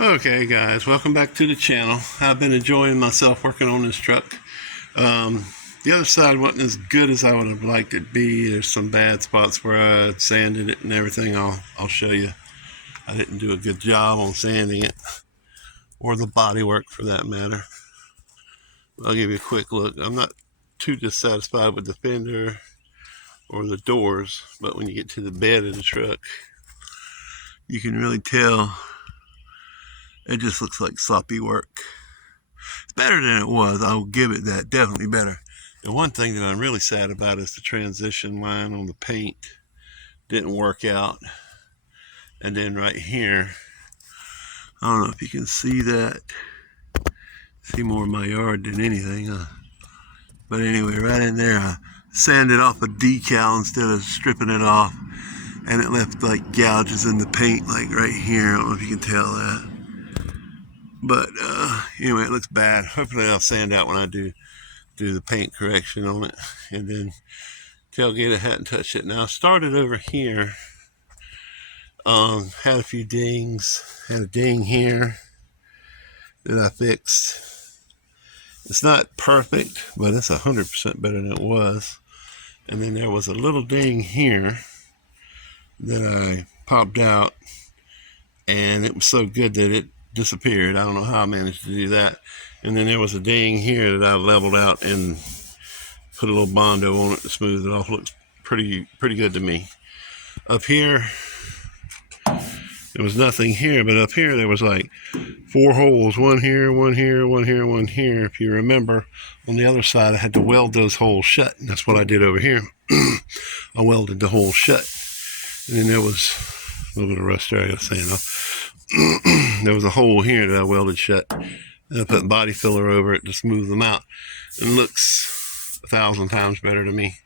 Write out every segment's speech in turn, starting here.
Okay guys, welcome back to the channel. I've been enjoying myself working on this truck. The other side wasn't as good as I would have liked it to be. There's some bad spots where I sanded it and everything. I'll show you. I didn't do a good job on sanding it, or the body work for that matter. I'll give you a quick look. I'm not too dissatisfied with the fender or the doors, but when you get to the bed of the truck, you can really tell it just looks like sloppy work. It's better than it was, I'll give it that, definitely better. The one thing that I'm really sad about is the transition line on the paint didn't work out. And then right here, I don't know if you can see that, see more of my yard than anything, but anyway, right in there I sanded off a decal instead of stripping it off, and it left like gouges in the paint, like right here. I don't know if you can tell that, but anyway, it looks bad. Hopefully I'll sand out when I do the paint correction on it. And then tailgate, I hadn't touched it. Now I started over here, had a few dings, had a ding here that I fixed. It's not perfect, but it's 100% better than it was. And then there was a little ding here that I popped out, and it was so good that it disappeared. I don't know how I managed to do that. And then there was a ding here that I leveled out and put a little Bondo on it to smooth it off. Looks pretty good to me. Up here, there was nothing here, but up here there was like 4 holes. One here, one here, one here, one here. If you remember, on the other side, I had to weld those holes shut. And that's what I did over here. I welded the hole shut. And then there was a little bit of rust there, I gotta say enough. There was a hole here that I welded shut. And I put body filler over it to smooth them out. It looks 1,000 times better to me.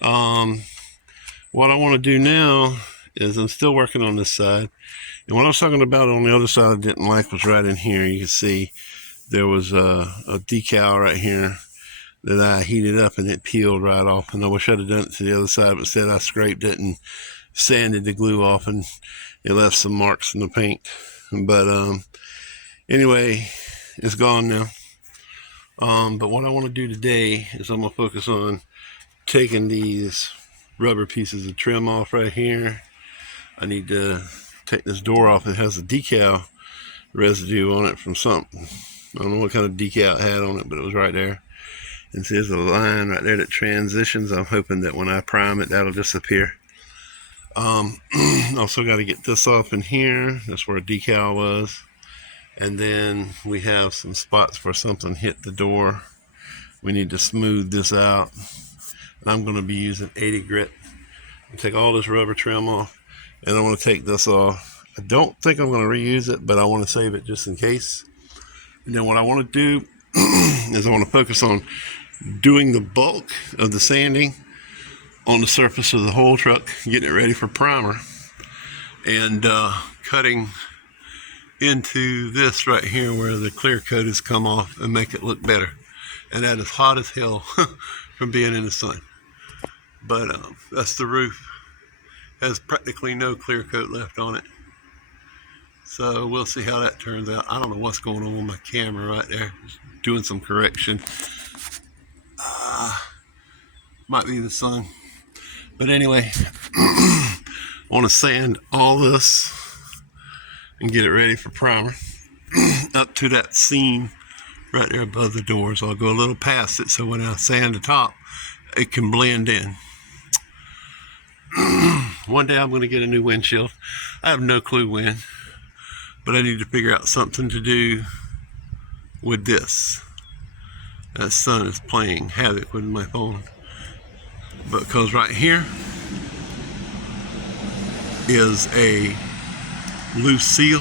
What I want to do now is I'm still working on this side. And what I was talking about on the other side I didn't like was right in here. You can see there was a decal right here that I heated up and it peeled right off. And I wish I'd have done it to the other side, but instead I scraped it and sanded the glue off, and it left some marks in the paint. But anyway, it's gone now. But what I want to do today is I'm going to focus on taking these rubber pieces of trim off right here. I need to take this door off. It has a decal residue on it from something. I don't know what kind of decal it had on it, but it was right there. And see, there's a line right there that transitions. I'm hoping that when I prime it, that'll disappear. Also got to get this off in here. That's where a decal was. And then we have some spots where something hit the door. We need to smooth this out. I'm going to be using 80 grit. Take all this rubber trim off, and I want to take this off. I don't think I'm going to reuse it, but I want to save it just in case. And then what I want to do is I want to focus on doing the bulk of the sanding on the surface of the whole truck, getting it ready for primer, and cutting into this right here where the clear coat has come off and make it look better. And that is hot as hell from being in the sun. But that's the roof. Has practically no clear coat left on it. So we'll see how that turns out. I don't know what's going on with my camera right there. Just doing some correction. Might be the sun. But anyway, I want to sand all this and get it ready for primer. Up to that seam right there above the doors. I'll go a little past it so when I sand the top, it can blend in. One day I'm going to get a new windshield. I have no clue when, but I need to figure out something to do with this. That sun is playing havoc with my phone. Because right here is a loose seal,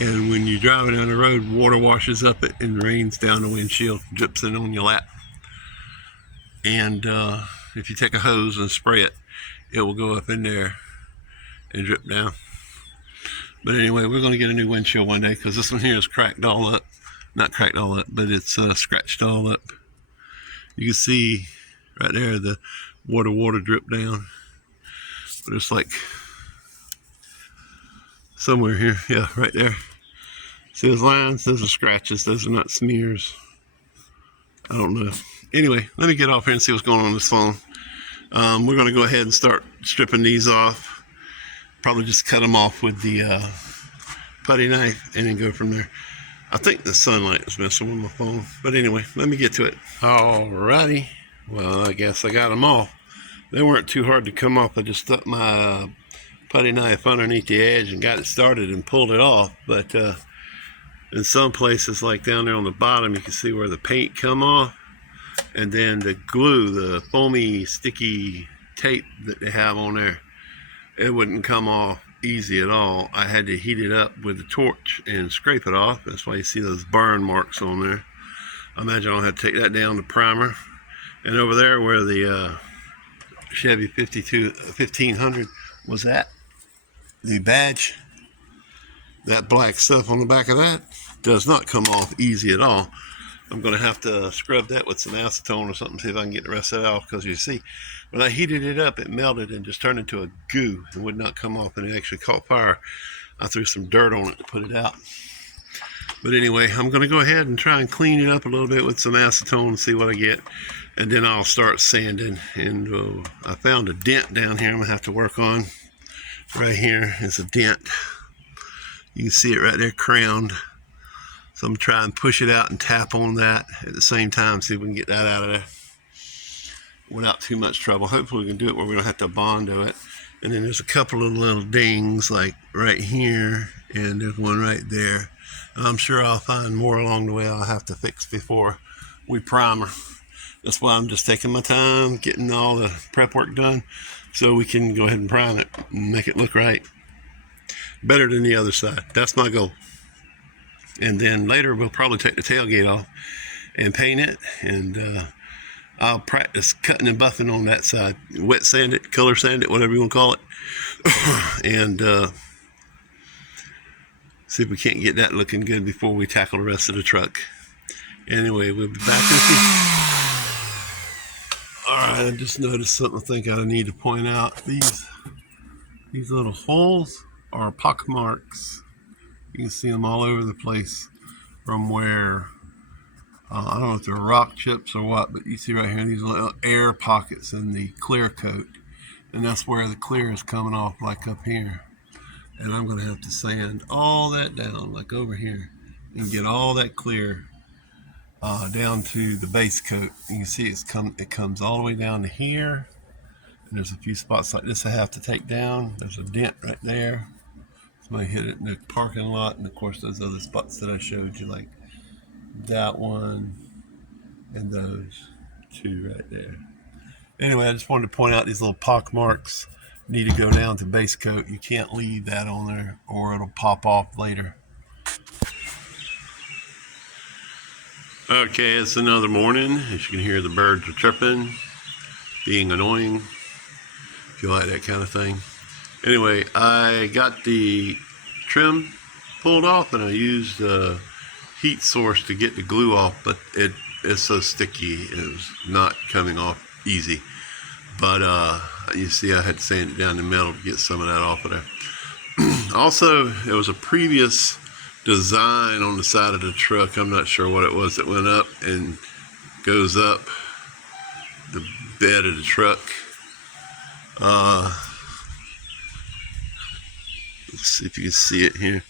and when you're driving down the road, water washes up it and rains down the windshield, drips in on your lap. And if you take a hose and spray it, it will go up in there and drip down. But anyway, we're going to get a new windshield one day, because this one here is cracked all up. Not cracked all up, but it's scratched all up. You can see right there the water drip down. But it's like somewhere here, yeah, right there. See those lines? Those are scratches. Those are not smears. I don't know. Anyway, let me get off here and see what's going on this phone. We're going to go ahead and start stripping these off. Probably just cut them off with the putty knife and then go from there. I think the sunlight is messing with my phone. But anyway, let me get to it. Alrighty. Well, I guess I got them off. They weren't too hard to come off. I just stuck my putty knife underneath the edge and got it started and pulled it off. But in some places, like down there on the bottom, you can see where the paint come off. And then the glue, the foamy, sticky tape that they have on there, it wouldn't come off easy at all. I had to heat it up with a torch and scrape it off. That's why you see those burn marks on there. I imagine I'll have to take that down to primer. And over there where the Chevy 1500 was at, the badge, that black stuff on the back of that does not come off easy at all. I'm going to have to scrub that with some acetone or something, see if I can get the rest of that off, because you see, when I heated it up, it melted and just turned into a goo and would not come off, and it actually caught fire. I threw some dirt on it to put it out. But anyway, I'm going to go ahead and try and clean it up a little bit with some acetone and see what I get, and then I'll start sanding. And I found a dent down here I'm going to have to work on. Right here is a dent. You can see it right there, crowned. So I'm going to try and push it out and tap on that at the same time, see if we can get that out of there without too much trouble. Hopefully we can do it where we don't have to Bondo it. And then there's a couple of little dings like right here, and there's one right there. I'm sure I'll find more along the way I'll have to fix before we primer. That's why I'm just taking my time, getting all the prep work done, so we can go ahead and prime it and make it look right. Better than the other side. That's my goal. And then later we'll probably take the tailgate off and paint it, and I'll practice cutting and buffing on that side. Wet sand it, color sand it, whatever you want to call it. And see if we can't get that looking good before we tackle the rest of the truck. Anyway, we'll be back with you. Alright, I just noticed something I think I need to point out. These little holes are pock marks. You can see them all over the place from where, I don't know if they're rock chips or what, but you see right here these little air pockets in the clear coat. And that's where the clear is coming off, like up here. And I'm going to have to sand all that down, like over here, and get all that clear down to the base coat. You can see it comes all the way down to here. And there's a few spots like this I have to take down. There's a dent right there. Somebody hit it in the parking lot. And of course those other spots that I showed you, like that one and those two right there. Anyway, I just wanted to point out these little pock marks need to go down to base coat. You can't leave that on there or it'll pop off later. Okay, it's another morning. As you can hear, the birds are chirping, being annoying, if you like that kind of thing. Anyway, I got the trim pulled off and I used a heat source to get the glue off, but it's so sticky, it was not coming off easy. But you see I had to sand it down the middle to get some of that off of there. Also, there was a previous design on the side of the truck. I'm not sure what it was that went up and goes up the bed of the truck. Let's see if you can see it here.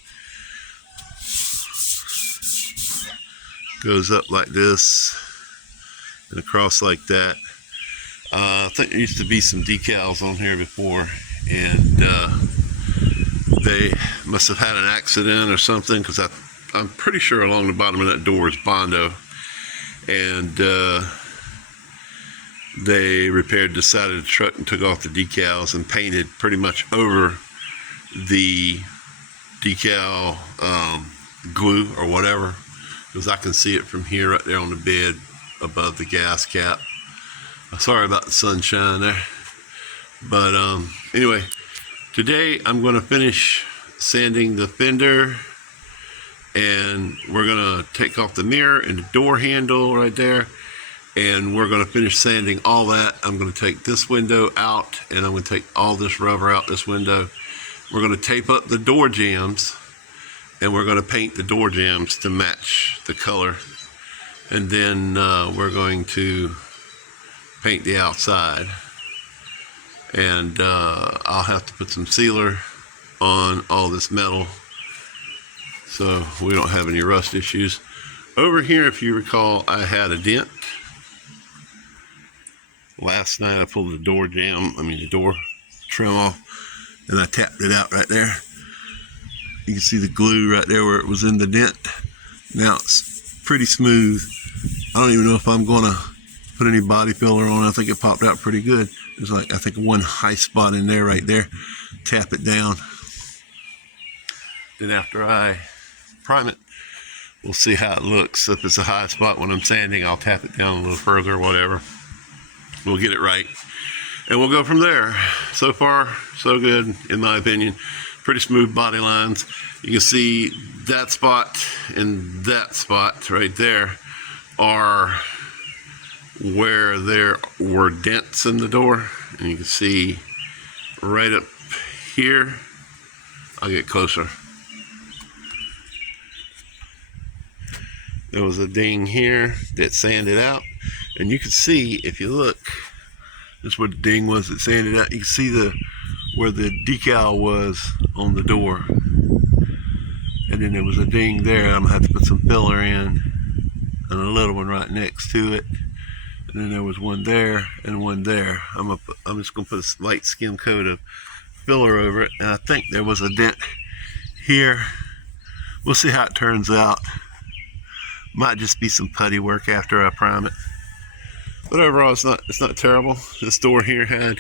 Goes up like this and across like that. I think there used to be some decals on here before, and they must have had an accident or something, because I'm pretty sure along the bottom of that door is Bondo, and they repaired the side of the truck and took off the decals and painted pretty much over the decal glue or whatever, because I can see it from here right there on the bed above the gas cap. Sorry about the sunshine there, but anyway, today I'm going to finish sanding the fender, and we're going to take off the mirror and the door handle right there, and we're going to finish sanding all that. I'm going to take this window out, and I'm going to take all this rubber out this window. We're going to tape up the door jambs, and we're going to paint the door jambs to match the color, and then we're going to paint the outside, and I'll have to put some sealer on all this metal so we don't have any rust issues. Over here, if you recall, I had a dent. Last night I pulled the door trim off, and I tapped it out right there. You can see the glue right there where it was in the dent. Now it's pretty smooth. I don't even know if I'm gonna put any body filler on. I think it popped out pretty good. There's like, I think, one high spot in there right there. Tap it down. Then after I prime it, we'll see how it looks. If it's a high spot when I'm sanding, I'll tap it down a little further or whatever. We'll get it right, and we'll go from there. So far, so good, in my opinion. Pretty smooth body lines. You can see that spot and that spot right there are where there were dents in the door, and you can see right up here. I'll get closer. There was a ding here that sanded out, and you can see, if you look, this is where the ding was that sanded out. You can see where the decal was on the door, and then there was a ding there. I'm gonna have to put some filler in, and a little one right next to it, and then there was one there and one there. I'm just gonna put a light skim coat of filler over it, and I think there was a dent here. We'll see how it turns out. Might just be some putty work after I prime it, but overall it's not terrible. This door here had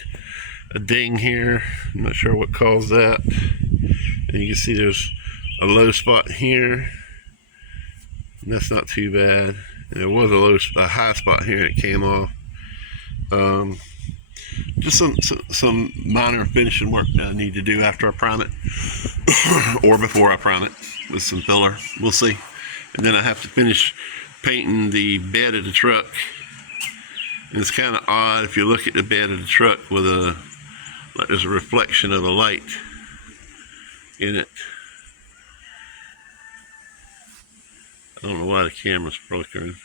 a ding here. I'm not sure what caused that, and you can see there's a low spot here, and that's not too bad. And there was a high spot here, and it came off. Just some minor finishing work that I need to do after I prime it, or before I prime it with some filler. We'll see. And then I have to finish painting the bed of the truck. And it's kind of odd if you look at the bed of the truck with like there's a reflection of the light in it. I don't know why the camera's flickering.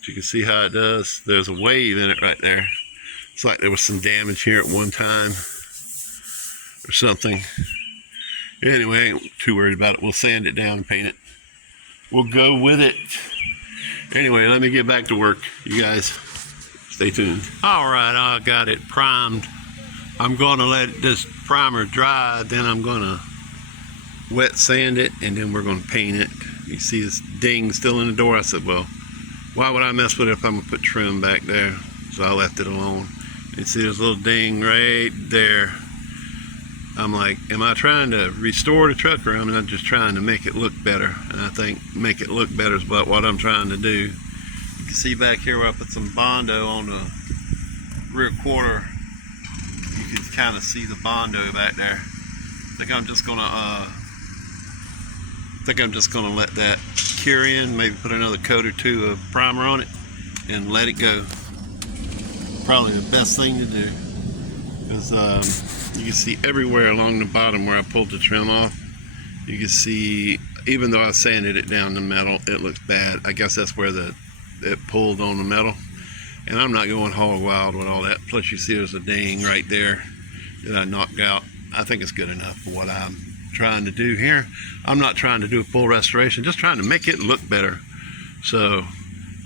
But you can see how it does. There's a wave in it right there. It's like there was some damage here at one time or something. Anyway, I ain't too worried about it. We'll sand it down and paint it. We'll go with it. Anyway, let me get back to work. You guys, stay tuned. All right, I got it primed. I'm gonna let this primer dry, then I'm gonna wet sand it, and then we're gonna paint it. You see this ding still in the door. I said, well, why would I mess with it if I'm gonna put trim back there? So I left it alone. You see this little ding right there. I'm like, am I trying to restore the truck, or am I just trying to make it look better? And I think make it look better is about what I'm trying to do. You can see back here where I put some Bondo on the rear quarter. You can kind of see the Bondo back there. I think I'm just gonna let that cure in, maybe put another coat or two of primer on it and let it go. Probably the best thing to do, because you can see everywhere along the bottom where I pulled the trim off. You can see, even though I sanded it down the metal, it looks bad. I guess that's where it pulled on the metal. And I'm not going hog wild with all that. Plus you see there's a ding right there that I knocked out. I think it's good enough for what I'm trying to do here. I'm not trying to do a full restoration, just trying to make it look better. So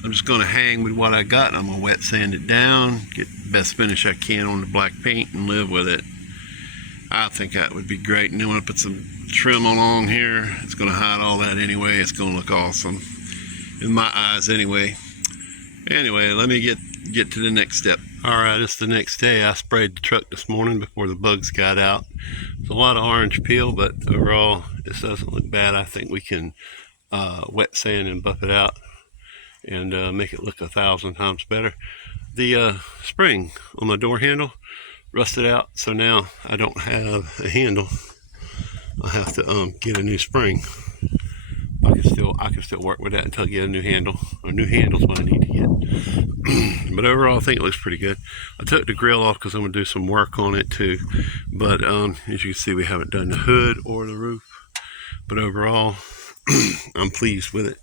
I'm just gonna hang with what I got, and I'm gonna wet sand it down, get the best finish I can on the black paint, and live with it. I think that would be great. And then when I put some trim along here, it's gonna hide all that anyway. It's gonna look awesome in my eyes anyway. Anyway, let me get to the next step. All right, it's the next day. I sprayed the truck this morning before the bugs got out. There's a lot of orange peel, but overall, this doesn't look bad. I think we can wet sand and buff it out and make it look 1,000 times better. The spring on my door handle rusted out, so now I don't have a handle. I have to get a new spring. I can still work with that until I get a new handle. Or new handle's what I need to get. But overall, I think it looks pretty good. I took the grill off because I'm gonna do some work on it too. But as you can see, we haven't done the hood or the roof. But overall, I'm pleased with it.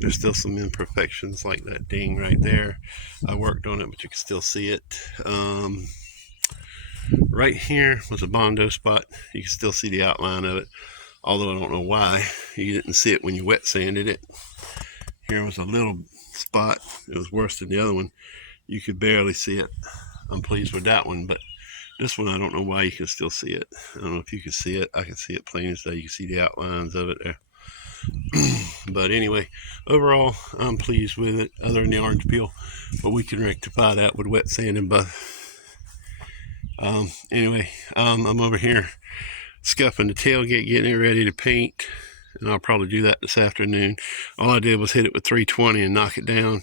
There's still some imperfections like that ding right there. I worked on it, but you can still see it. Right here was a Bondo spot. You can still see the outline of it, although I don't know why you didn't see it when you wet sanded it. Here was a little spot. It was worse than the other one. You could barely see it. I'm pleased with that one, but this one I don't know why you can still see it. I don't know if you can see it. I can see it plain as day. You can see the outlines of it there. But anyway, overall I'm pleased with it, other than the orange peel, but we can rectify that with wet sanding. But anyway, I'm over here scuffing the tailgate, getting it ready to paint, and I'll probably do that this afternoon. All I did was hit it with 320 and knock it down,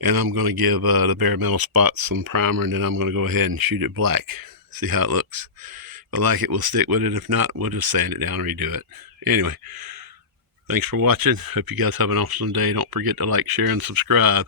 and I'm going to give the bare metal spots some primer, and then I'm going to go ahead and shoot it black, see how it looks. If I like it, we'll stick with it. If not, we'll just sand it down and redo it. Anyway, thanks for watching. Hope you guys have an awesome day. Don't forget to like, share, and subscribe.